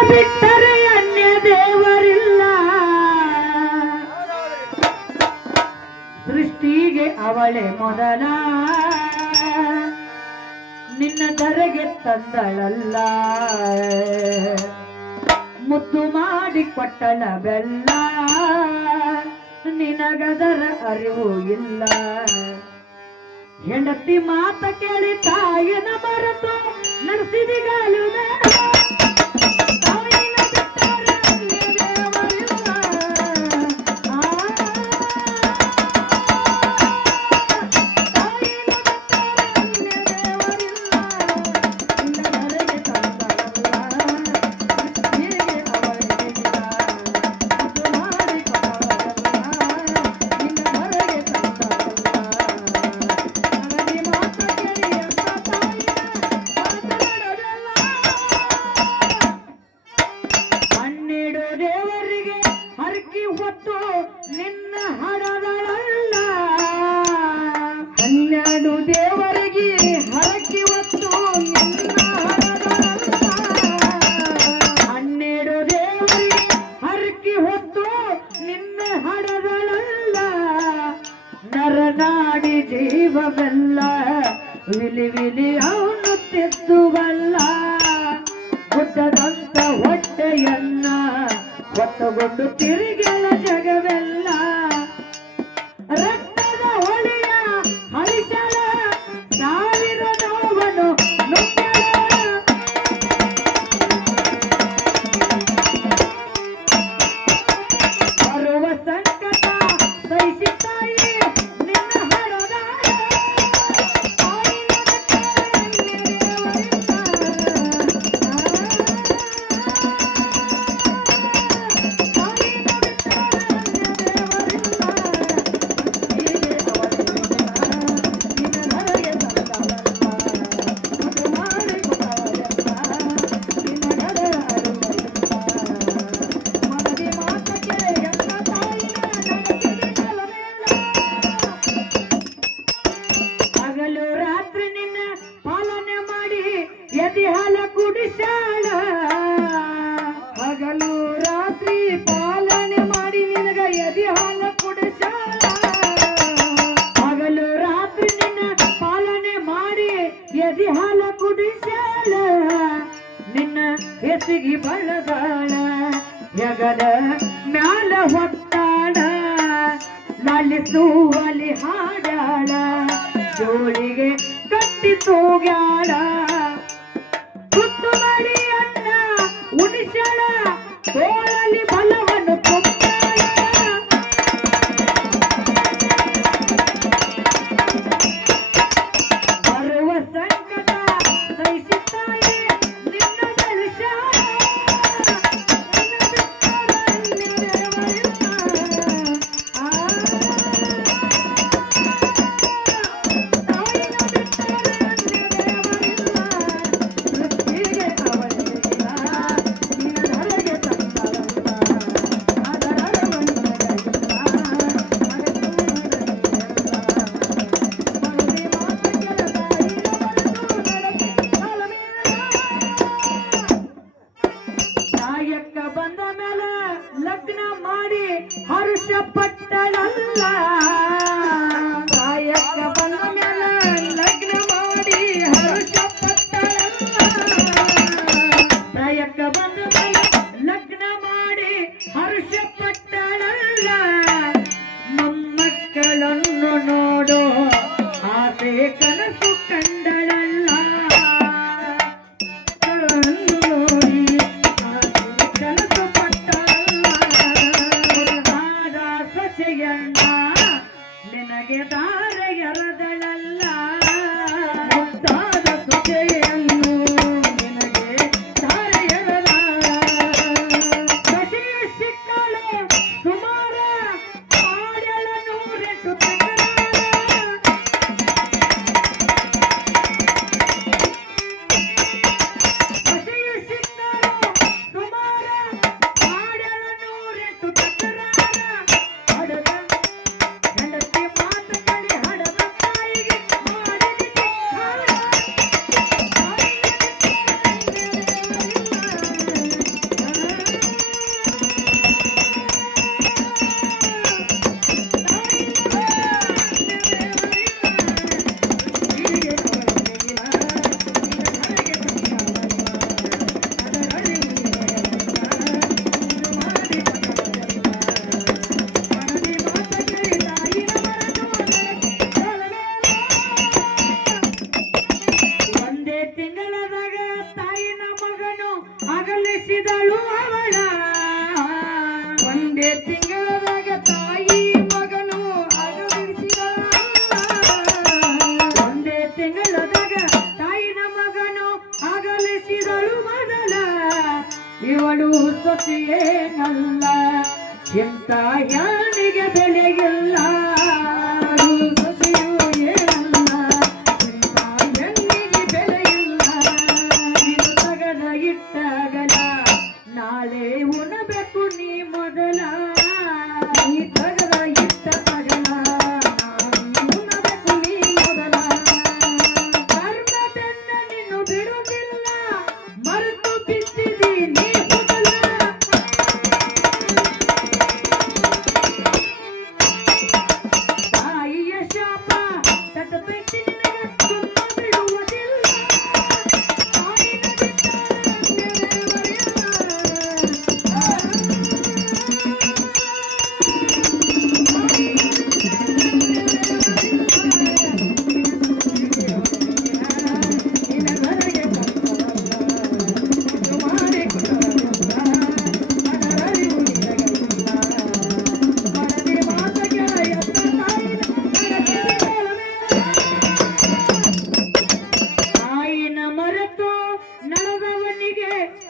ಬಿಟ್ಟರೆ ಅನ್ಯ ದೇವರಿಲ್ಲ. ಸೃಷ್ಟಿಗೆ ಅವಳೆ ಮೊದಲ. ನಿನ್ನ ಧರೆಗೆ ತಂದಳಲ್ಲ. ಮುದ್ದು ಮಾಡಿ ಕೊಟ್ಟಳ ಬೆಲ್ಲ. ನಿನಗದರ ಅರಿವು ಇಲ್ಲ. ಹೆಂಡತಿ ಮಾತ ಕೇಳಿ ತಾಯಿನ ಮರೆತು ನಡೆಸಿದಿಗಾಲು ನಿನ್ನ ಹಡದಳಲ್ಲ. ಹನ್ನೆರಡು ದೇವರಿಗೆ ಹರಕಿ ಹೊತ್ತು ನಿನ್ನ ಹಡದಳಲ್ಲ. ಹನ್ನೆರಡು ದೇವರಿಗೆ ಹರಕಿ ಹೊತ್ತು ನಿನ್ನ ಹಡದಳಲ್ಲ. ನರನಾಡಿ ಜೀವವೆಲ್ಲ ವಿಲಿ ವಿಲಿ ಅವನು ತೆದ್ದುವಲ್ಲ. ಗುಡ್ಡದಂತ ಹೊಟ್ಟೆಯನ್ನ ಹೊತ್ತುಕೊಂಡು ತಿರುಗೆಲ್ಲ ಜಗವೆಲ್ಲ ಎದಿ ಹಾಲ ಕುಡಿಸಾಳ ಹಗಲು ರಾತ್ರಿ ಪಾಲನೆ ಮಾಡಿ ನಿನಗ ಎದಿ ಹಾಲ ಕುಡಿಸಾಳ ಹಗಲು ರಾತ್ರಿ ನಿನ್ನ ಪಾಲನೆ ಮಾಡಿ ಎದಿ ಹಾಲ ಕುಡಿಸಾಳ ನಿನ್ನ ಹೆಸಿಗಿ ಬಳದಾಳ ಜಗದ ಮ್ಯಾಲ ಹೊತ್ತಾಳ. ಲಾಲಿಸುವಲಿ ಹಾಡಾಳ ಜೋಳಿಗೆ ಕಟ್ಟಿ ತೂಗ್ಯಾಳ. ಬಂದ ಮೇಲೆ ಲಗ್ನ ಮಾಡಿ ಹರ್ಷ ಪಟ್ಟಳಲ್ಲ. ಗತಿಯೇನಲ್ಲ ಎಂತ ಯಾನಿಗೆ ಬೆಲೆಯಿಲ್ಲ.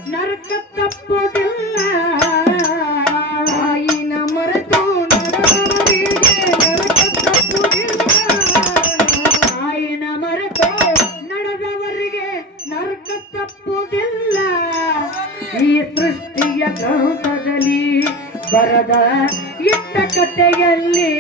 ನರಕ ತಪ್ಪುದಿಲ್ಲ. ಆಯಿನ ಮರೆತು ನರಕರಿಗೆ ನರಕ ತಪ್ಪುದಿಲ್ಲ. ತಾಯಿನ ಮರೆತು ನಡೆದವರಿಗೆ ನರಕ ತಪ್ಪುದಿಲ್ಲ ಈ ಸೃಷ್ಟಿಯ ಗೌತದಲ್ಲಿ ಬರದ ಇಟ್ಟ ಕಥೆಯಲ್ಲಿ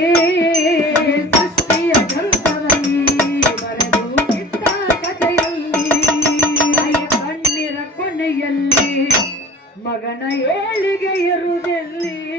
ಮಗನ ಏಳಿಗೆ ಇರುವುದೆಲ್ಲಿ?